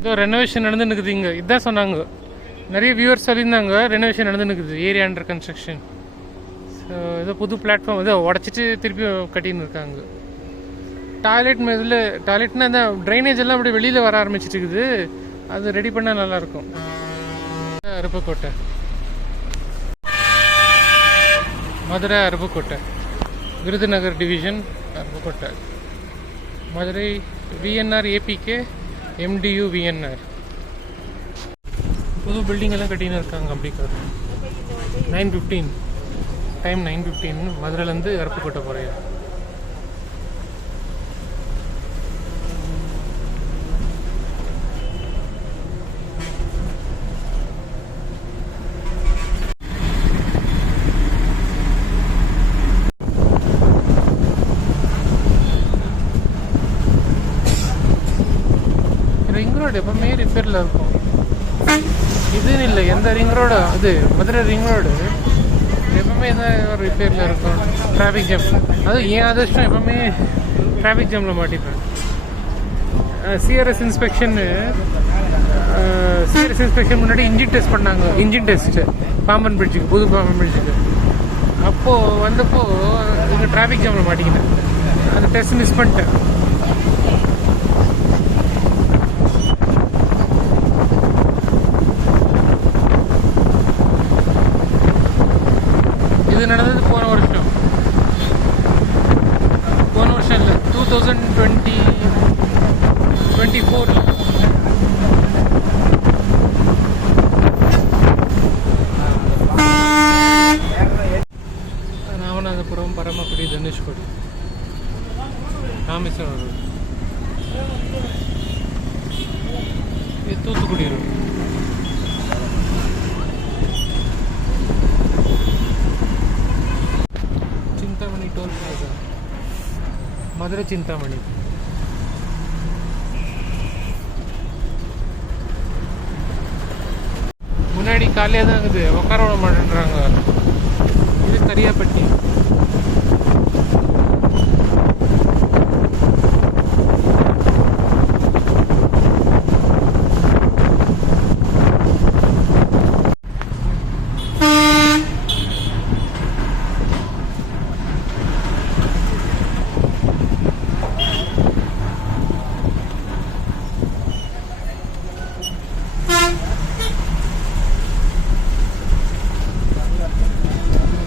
ஏதோ ரெனோவேஷன் நடந்துன்னு இங்கே, இதுதான் சொன்னாங்க. நிறைய வியூவர்ஸ் சொல்லியிருந்தாங்க ரெனோவேஷன் நடந்துன்னு ஏரியா அண்டர் கன்ஸ்ட்ரக்ஷன். ஸோ ஏதோ புது பிளாட்ஃபார்ம் ஏதோ உடச்சிட்டு திருப்பி கட்டின்னு இருக்காங்க. டாய்லெட் இதில் டாய்லெட்னா அந்த ட்ரைனேஜ் எல்லாம் அப்படி வெளியில் வர ஆரம்பிச்சிட்டு இருக்குது. அது ரெடி பண்ணால் நல்லாயிருக்கும். Aruppukottai, Madurai Aruppukottai, Virudhunagar division Aruppukottai, Madurai VNR APK MTU VNR. புது பில்டிங் எல்லாம் கட்டின்னு இருக்காங்க. அப்படி 9:15 டைம் 9:15 மதுரையிலேருந்து அருப்புக்கோட்டை போகிறேன். ரிங் ரோடு எப்பவுமே ரிப்பேரில் இருக்கும். இதுன்னு இல்லை, எந்த ரிங் ரோடு அது மதுரை ரிங் ரோடு எப்பவுமே தான் ரிப்பேரில் இருக்கும். டிராஃபிக் ஜாம், அது ஏன் அதிர்ஷ்டம் எப்பவுமே டிராஃபிக் ஜாமில் மாட்டிப்பேன். சிஆர்எஸ் இன்ஸ்பெக்ஷன் முன்னாடி இன்ஜின் டெஸ்ட் பண்ணாங்க. இன்ஜின் டெஸ்ட்டு பாம்பன் பிரிட்ஜுக்கு, புது பாம்பன் பிரிட்ஜுக்கு. அப்போது வந்தப்போ இங்கே டிராஃபிக் ஜாமில் மாட்டிக்கினேன். அந்த டெஸ்ட் மிஸ் பண்ணிட்டேன். இது நடந்தது போன வருஷம் இல்லை, 2024. ராமநாதபுரம், பரமக்குடி, தனுஷ்கோடி, ராமேஸ்வரம் ரோடு, இது Thoothukudi road. Chintamani toll plaza, Madurai Chintamani. முன்னாடி காலையாக தான் இருக்குது, உட்கார விட மாட்டேன்றாங்க. இது கரியாப்பட்டி.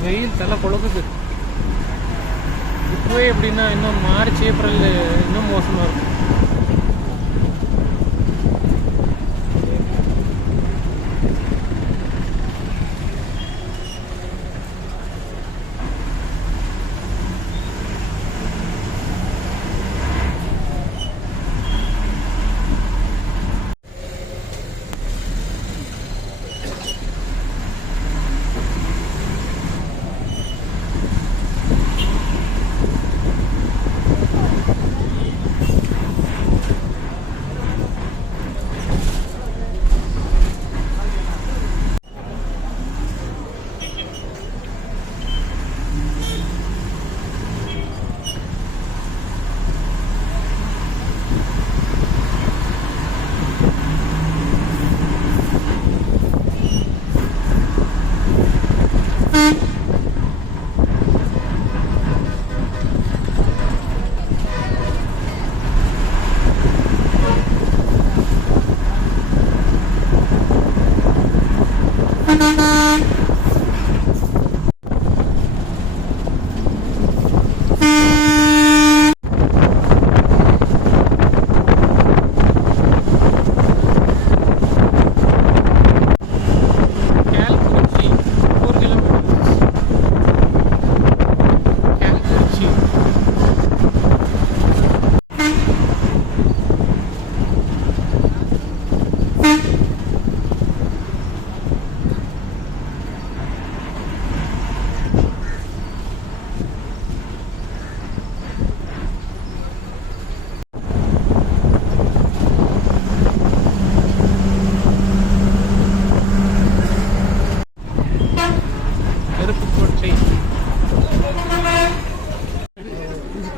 வெயில் தலை கொழுக்குது. இப்போவே எப்படின்னா இன்னும் மார்ச் ஏப்ரல் இன்னும் மோசமாக இருக்கும்.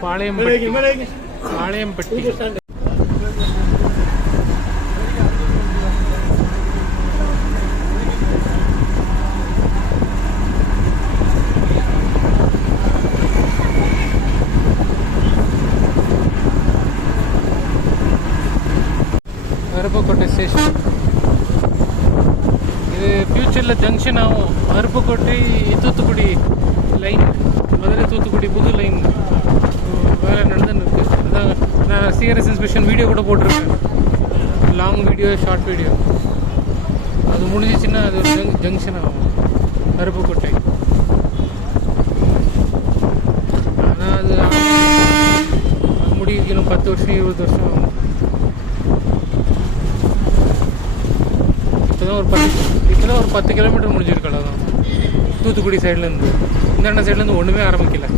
பாளையம்பட்டி. அருப்புக்கோட்டை ஸ்டேஷன். இது ஃப்யூச்சரில் ஜங்ஷன் ஆகும். அருப்புக்கோட்டை தூத்துக்குடி லைன், மதுரை தூத்துக்குடி புது லைன் வேலை நடந்துன்னு இருக்குது. அதான் நான் சிஆர்எஸ் இன்ஸ்பெக்ஷன் வீடியோ கூட போட்டிருக்கேன், லாங் வீடியோ, ஷார்ட் வீடியோ. அது முடிஞ்சிச்சுன்னா அது ஒரு ஜங்ஷன் ஆகும் அருப்புக்கோட்டை. ஆனால் அது முடிக்கணும் 10 வருஷம் 20 வருஷம் ஆகும். இப்போதான் ஒரு 10 கிலோமீட்டர் முடிஞ்சிருக்கு. தான் தூத்துக்குடி சைட்லேருந்து, இந்த சைட்லேருந்து ஒன்றுமே ஆரம்பிக்கல.